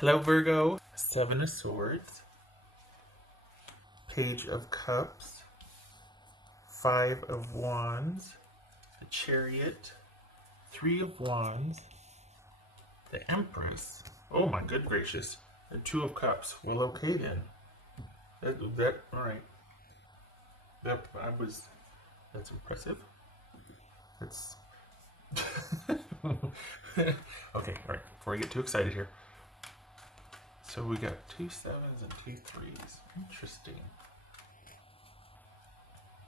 Hello, Virgo. Seven of Swords, Page of Cups, Five of Wands, the Chariot, Three of Wands, the Empress. Oh my good gracious. And Two of Cups. Well, okay then. All right. That I was. That's impressive. That's. Okay, all right. Before I get too excited here. So we got two sevens and two threes. Interesting.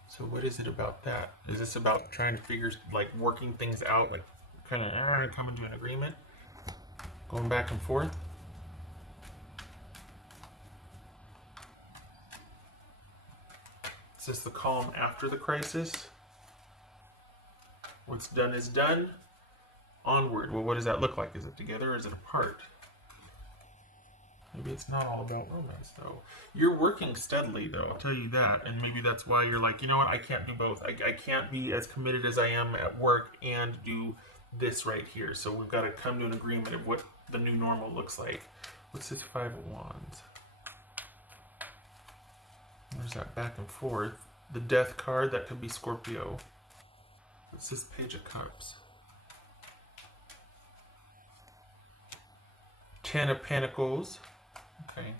So what is it about that? Is this about trying to figure, like, working things out, like kind of coming to an agreement, going back and forth? Is this the calm after the crisis? What's done is done. Onward. Well, what does that look like? Is it together or is it apart? Maybe it's not all about romance, though. You're working steadily, though, I'll tell you that. And maybe that's why you're like, you know what, I can't do both. I can't be as committed as I am at work and do this right here. So we've got to come to an agreement of what the new normal looks like. What's this Five of Wands? Where's that back and forth? The Death card, that could be Scorpio. What's this Page of Cups? Ten of Pentacles. Okay.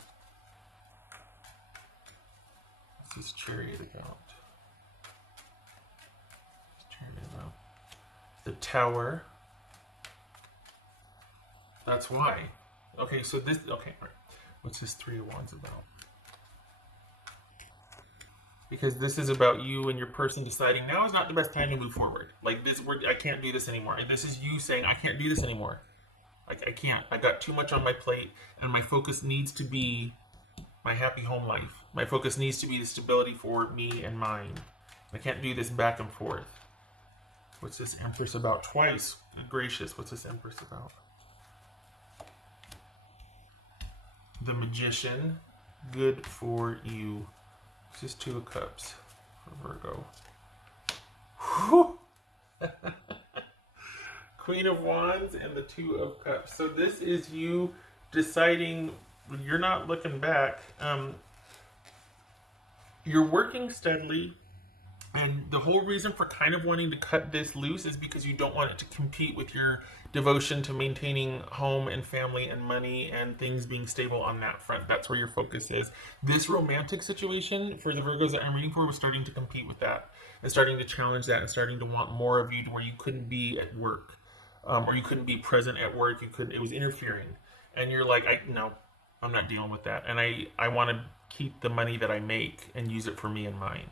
What's this Chariot about? The Tower. That's why. Okay, so this. Okay, right. What's this Three of Wands about? Because this is about you and your person deciding now is not the best time to move forward. Like this, I can't do this anymore. This is you saying I can't do this anymore. Like I can't. I got too much on my plate, and my focus needs to be my happy home life. My focus needs to be the stability for me and mine. I can't do this back and forth. What's this Empress about? Twice. Good gracious, what's this Empress about? The Magician. Good for you. What's this Two of Cups for Virgo? Whew. Queen of Wands and the Two of Cups. So this is you deciding you're not looking back. You're working steadily, and the whole reason for kind of wanting to cut this loose is because you don't want it to compete with your devotion to maintaining home and family and money and things being stable on that front. That's where your focus is. This romantic situation for the Virgos that I'm reading for was starting to compete with that and starting to challenge that and starting to want more of you to where you couldn't be at work. Or you couldn't be present at work. You couldn't. It was interfering, and you're like, no, I'm not dealing with that. And I want to keep the money that I make and use it for me and mine.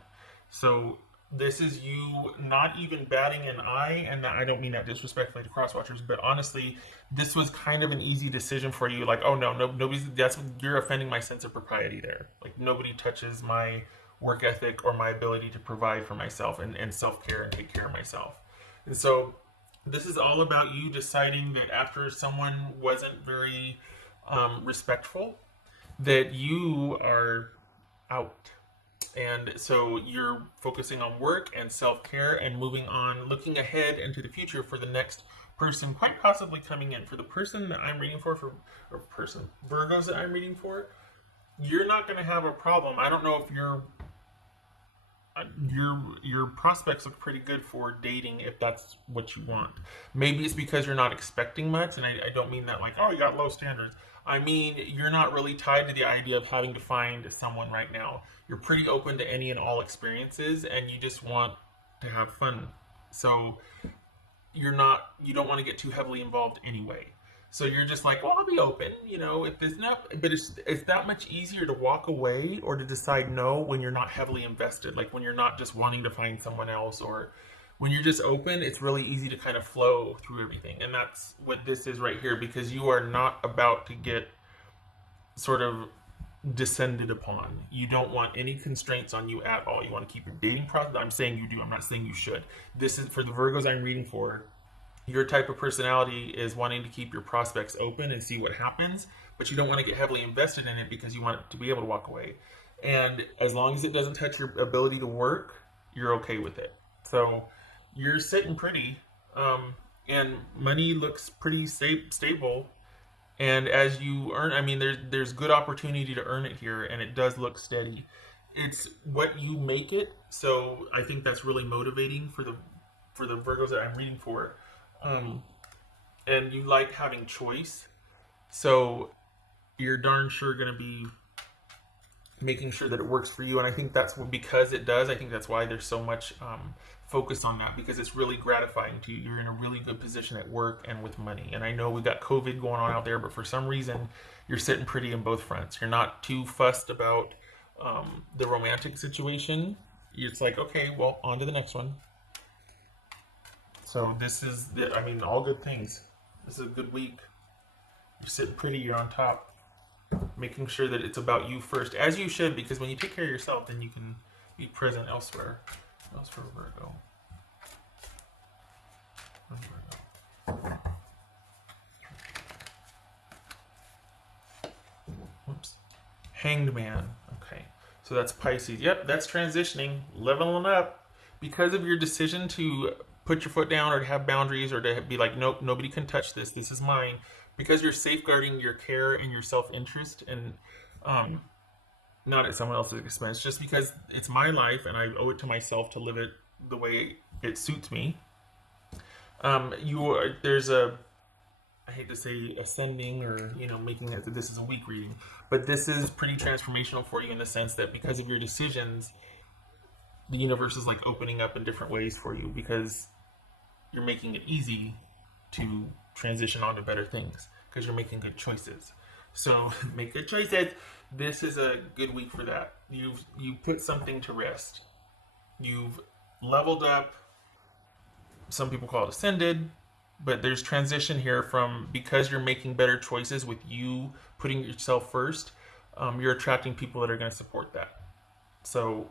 So this is you not even batting an eye, and I don't mean that disrespectfully to crosswatchers, but honestly, this was kind of an easy decision for you. Like, oh no, nobody's. You're offending my sense of propriety there. Like nobody touches my work ethic or my ability to provide for myself and self-care and take care of myself. And so this is all about you deciding that after someone wasn't very respectful, that you are out. And so you're focusing on work and self-care and moving on, looking ahead into the future for the next person, quite possibly coming in. For the person that I'm reading for Virgos that I'm reading for, you're not going to have a problem. I don't know if your prospects look pretty good for dating if that's what you want. Maybe it's because you're not expecting much, and I don't mean that like, oh, you got low standards. I mean, you're not really tied to the idea of having to find someone right now. You're pretty open to any and all experiences, and you just want to have fun. So you don't want to get too heavily involved anyway. So you're just like, well, I'll be open, if there's not, but it's that much easier to walk away or to decide no when you're not heavily invested. Like when you're not just wanting to find someone else, or when you're just open, it's really easy to kind of flow through everything. And that's what this is right here, because you are not about to get sort of descended upon. You don't want any constraints on you at all. You want to keep your dating process. I'm saying you do. I'm not saying you should. This is for the Virgos I'm reading for. Your type of personality is wanting to keep your prospects open and see what happens, but you don't want to get heavily invested in it because you want to be able to walk away. And as long as it doesn't touch your ability to work, you're okay with it. So you're sitting pretty, and money looks pretty stable, And as you earn, I mean, there's good opportunity to earn it here, and it does look steady. It's what you make it. So I think that's really motivating for the Virgos that I'm reading for. Um, and you like having choice, so you're darn sure going to be making sure that it works for you. And I think that's because it does. I think that's why there's so much focus on that, because it's really gratifying to you. You're in a really good position at work and with money. And I know we've got COVID going on out there, but for some reason, you're sitting pretty in both fronts. You're not too fussed about the romantic situation. It's like, okay, well, on to the next one. So this is, I mean, all good things. This is a good week. You're sitting pretty. You're on top. Making sure that it's about you first, as you should, because when you take care of yourself, then you can be present elsewhere. Else for Virgo. Whoops. Hanged Man. Okay. So that's Pisces. Yep, that's transitioning, leveling up. Because of your decision to put your foot down or to have boundaries or to be like, nope, nobody can touch this. This is mine. Because you're safeguarding your care and your self-interest, and not at someone else's expense, just because it's my life and I owe it to myself to live it the way it suits me. There's a, I hate to say ascending or, making it that this is a weak reading, but this is pretty transformational for you in the sense that because of your decisions, the universe is like opening up in different ways for you because you're making it easy to transition on to better things because you're making good choices. So make good choices. This is a good week for that. You put something to rest. You've leveled up. Some people call it ascended, but there's transition here from, because you're making better choices with you putting yourself first, you're attracting people that are going to support that. So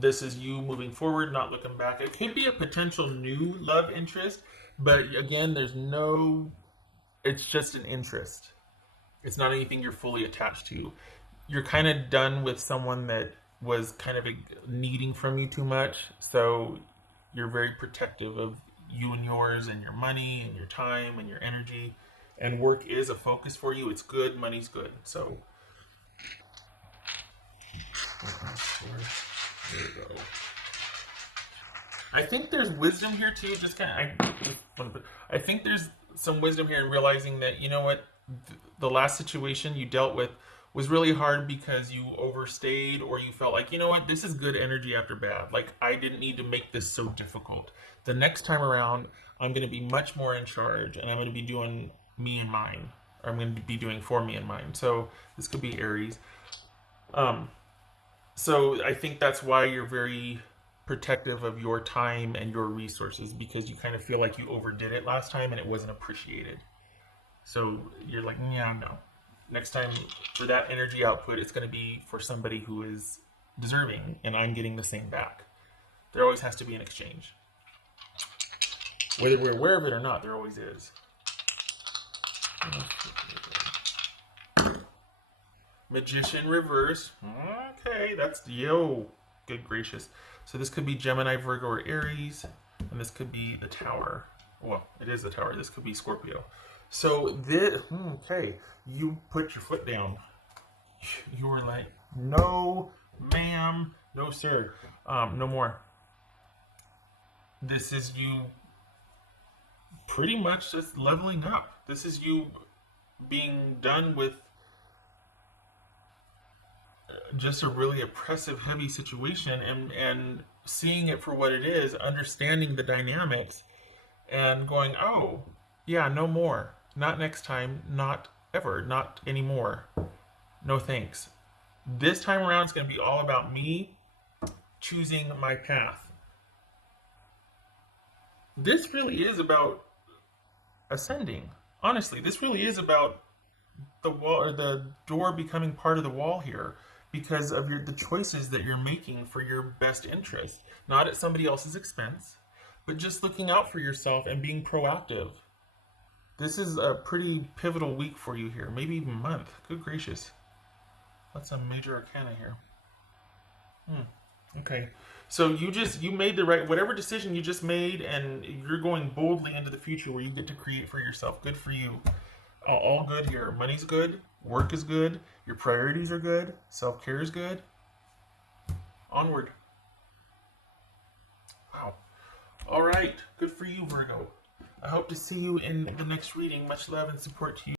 this is you moving forward, not looking back. It could be a potential new love interest, but again, it's just an interest. It's not anything you're fully attached to. You're kind of done with someone that was kind of needing from you too much. So you're very protective of you and yours and your money and your time and your energy. And work is a focus for you. It's good. Money's good. So there we go. I think there's wisdom here too. I think there's some wisdom here in realizing that, you know what, the last situation you dealt with was really hard because you overstayed, or you felt like, you know what, this is good energy after bad. Like, I didn't need to make this so difficult. The next time around, I'm going to be much more in charge, and I'm going to be doing me and mine. Or I'm going to be doing for me and mine. So this could be Aries. So I think that's why you're very protective of your time and your resources, because you kind of feel like you overdid it last time and it wasn't appreciated. So you're like, yeah, no. Next time, for that energy output, it's going to be for somebody who is deserving, and I'm getting the same back. There always has to be an exchange. Whether we're aware of it or not, there always is. Magician reverse. Okay, that's, good gracious. So this could be Gemini, Virgo, or Aries, and this could be the Tower. Well, it is the Tower. This could be Scorpio. So this, okay, you put your foot down. You were like, no, ma'am, no, sir, no more. This is you pretty much just leveling up. This is you being done with just a really oppressive, heavy situation, and seeing it for what it is, understanding the dynamics, and going, oh, yeah, no more. Not next time, not ever, not anymore. No thanks. This time around, it's going to be all about me choosing my path. This really is about ascending. Honestly, this really is about the wall, or the door becoming part of the wall here, because of the choices that you're making for your best interest, not at somebody else's expense, but just looking out for yourself and being proactive. This is a pretty pivotal week for you here, maybe even month. Good gracious. That's a major arcana here. Okay. So you made the right, whatever decision you just made, and you're going boldly into the future where you get to create for yourself. Good for you. All good here. Money's good. Work is good. Your priorities are good. Self-care is good. Onward. Wow. All right. Good for you, Virgo. I hope to see you in the next reading. Much love and support to you.